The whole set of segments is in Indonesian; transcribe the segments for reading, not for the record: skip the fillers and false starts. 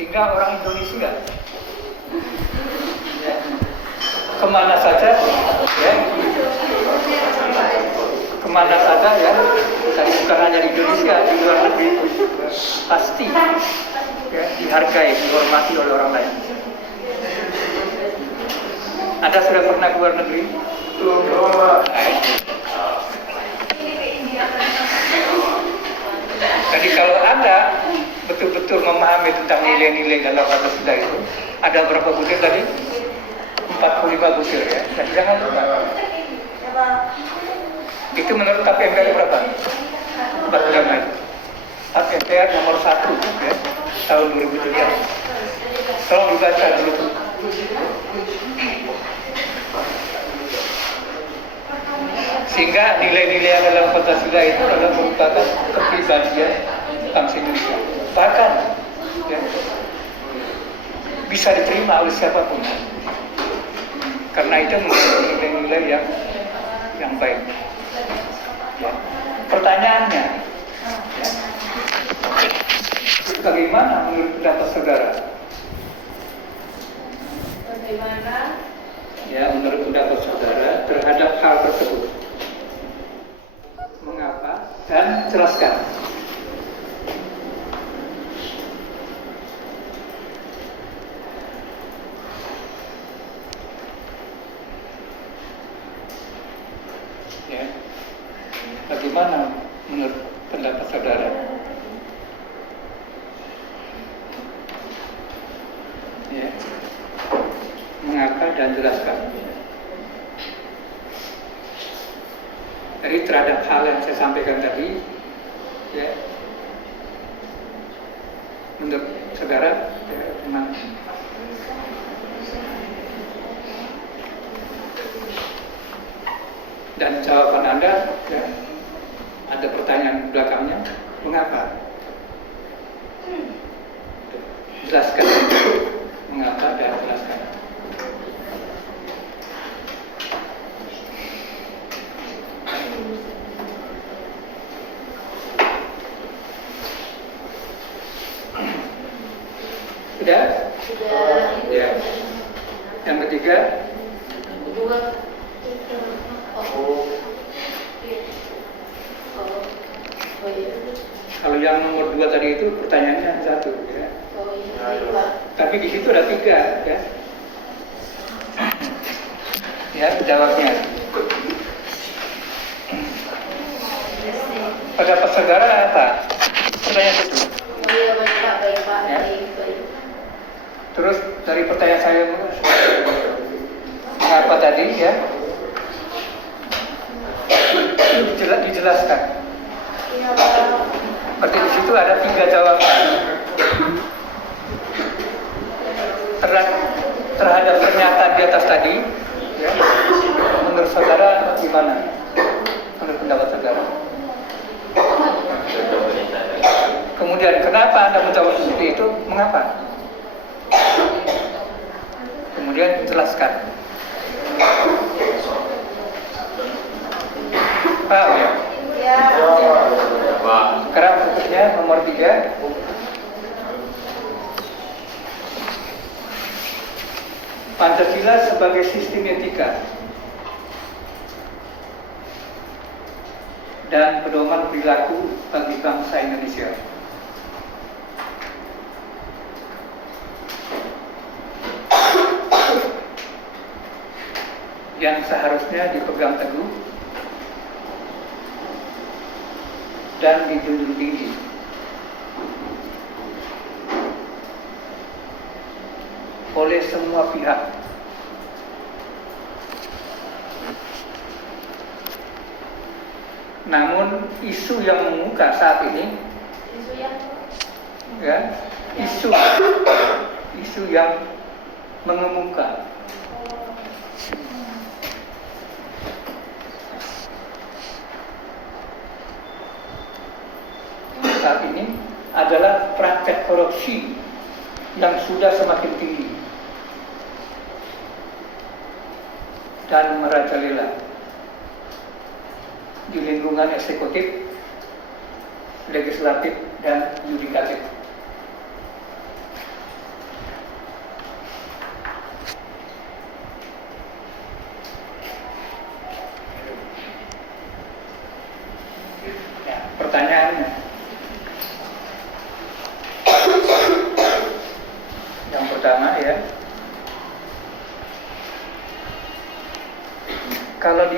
sehingga orang Indonesia ya, kemana saja ya, kemana saja ya, tadi bukan hanya di Indonesia, di luar negeri pasti ya, dihargai, dihormati oleh orang lain. Anda sudah pernah ke luar negeri? Jadi kalau Anda betul-betul memahami tentang nilai-nilai dalam Pancasila itu, ada berapa butir tadi? 45 butir ya. Dan jangan lupa. Itu menurut TAP MPR berapa? 45. TAP MPR nomor 1 ya, tahun 2003. Tolong dibaca dulu. Sehingga nilai-nilai dalam Pancasila itu adalah merupakan kepribadian bangsa Indonesia. Bahkan ya, bisa diterima oleh siapapun. Karena itu menjadi nilai-nilai yang baik. Ya. Pertanyaannya, ya, bagaimana menurut pendapat saudara? Bagaimana? Ya, menurut pendapat saudara terhadap hal tersebut. Mengapa? Dan jelaskan. Ya. Bagaimana menurut pendapat saudara? Ya. Mengapa dan jelaskan. Jadi terhadap hal yang saya sampaikan tadi, ya, menurut saudara, ya, memang dan jawaban Anda, ya, ada pertanyaan belakangnya, mengapa? Jelaskan, mengapa dan jelaskan. Sudah? Sudah. Ya. Yang ketiga? Kedua. Kalau yang nomor 2 tadi itu pertanyaannya 1 ya. Oh iya. Tapi di situ ada 3 ya. Ya, jawabnya. Pendapat saudara apa? Pertanyaan itu. Oh iya, baik Pak, baik Pak. Ya. Baik. Terus dari pertanyaan saya, mengapa tadi ya? Dijelaskan. Iya Pak. Berarti di situ ada 3 jawaban. Terhadap pernyataan di atas tadi, ya, menurut saudara gimana? Menurut pendapat saudara. Kemudian kenapa Anda menjawab seperti itu? Mengapa? Kemudian jelaskan. Paham ya? Ya. Sekarang berikutnya nomor 3. Pancasila sebagai sistem etika dan pedoman perilaku bagi bangsa Indonesia. Yang seharusnya dipegang teguh dan dijunjung tinggi oleh semua pihak. Namun isu yang mengemuka saat ini, ya, isu yang mengemuka saat ini adalah praktek korupsi yang sudah semakin tinggi dan merajalela di lingkungan eksekutif, legislatif, dan yudikatif.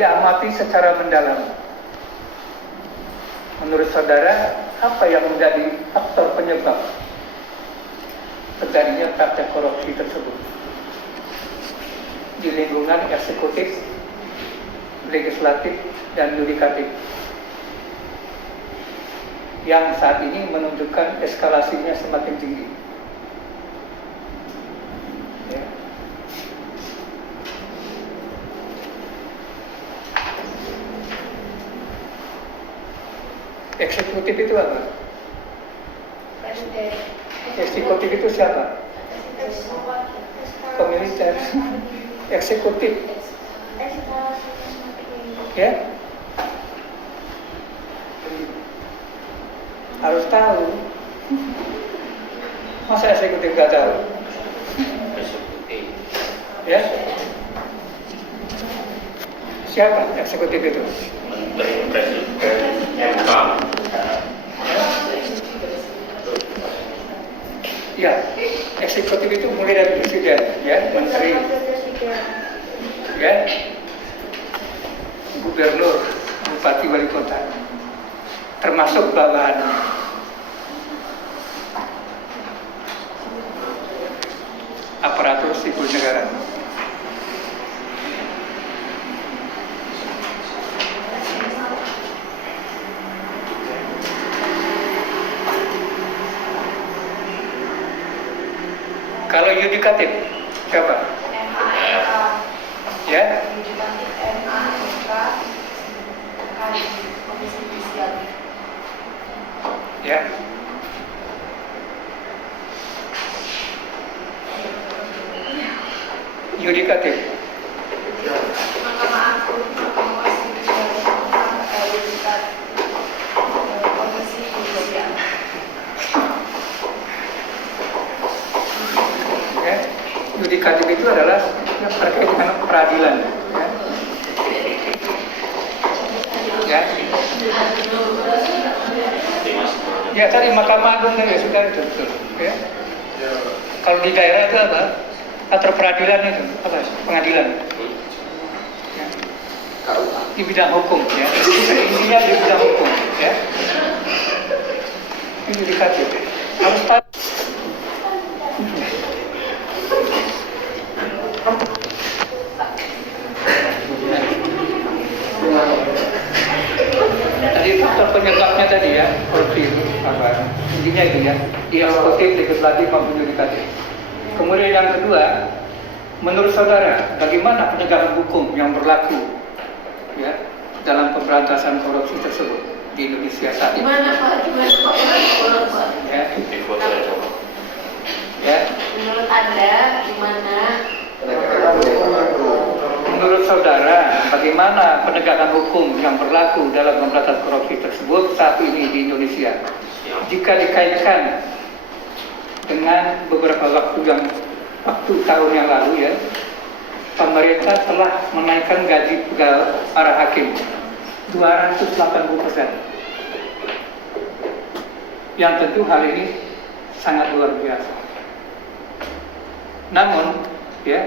diamati secara mendalam, menurut saudara apa yang menjadi faktor penyebab terjadinya praktek korupsi tersebut di lingkungan eksekutif, legislatif, dan yudikatif yang saat ini menunjukkan eskalasinya semakin tinggi? Ya. Eksekutif itu apa? Eksekutif itu siapa? Pemiliter. Eksekutif. Ya? Harus tahu. Masa eksekutif gak tahu? Ya? Siapa eksekutif itu? Menteri Presiden MK. Ya, eksekutif itu mulai dari presiden, ya, menteri, ya, gubernur, bupati, wali kota, termasuk bawahan. Aparatur sipil negara. Kalau yudikatif, siapa? Ya? Ya. Yudikatif. Ya. Yudikatif itu adalah yang terkait dengan peradilan. Ya. Ya tadi Mahkamah Agung ya sudah itu betul. Ya. Kalau di daerah itu apa? Atau peradilan itu apa? Pengadilan. Ya. Di bidang hukum, ya. Intinya di bidang hukum, ya. Ini yudikatif. Harus tahu. Tadi faktor penyebabnya tadi ya, korupsi itu apa? Intinya itu ya, di eksekutif, legislatif maupun yudikatif. Kemudian yang kedua, menurut saudara, bagaimana penegakan hukum yang berlaku ya dalam pemberantasan korupsi tersebut di Indonesia saat ini? Gimana Pak? Pak? Ya. Ya. Menurut Anda gimana? Menurut saudara, bagaimana penegakan hukum yang berlaku dalam pemberantasan korupsi tersebut saat ini di Indonesia? Jika dikaitkan dengan beberapa waktu tahun yang lalu ya, pemerintah telah menaikkan gaji pegawai para hakim 280%. Yang tentu hal ini sangat luar biasa. Namun, ya,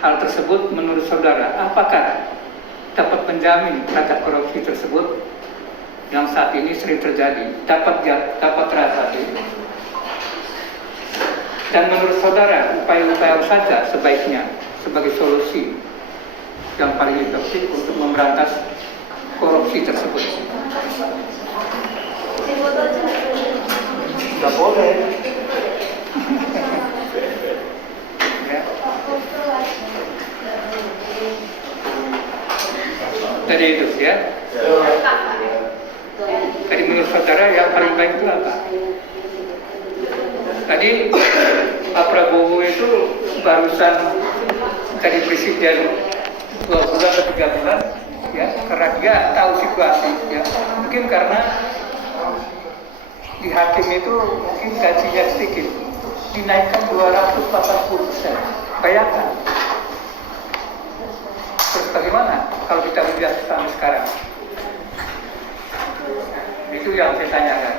hal tersebut menurut saudara, apakah dapat menjamin praktek korupsi tersebut yang saat ini sering terjadi dapat teratasi? Dan menurut saudara, upaya-upaya saja sebaiknya sebagai solusi yang paling efektif untuk memberantas korupsi tersebut? Tidak boleh. Ya. Tadi itu ya. Tadi menurut saudara yang paling baik itu apa? Tadi Pak Prabowo itu barusan jadi presiden 2 bulan atau 3 bulan ya, karena dia tahu situasi ya. Mungkin karena di hakim itu mungkin gajinya sedikit, dinaikkan 280%. Bayangkan. Terus bagaimana kalau kita melihat sampai sekarang? Itu yang saya tanyakan.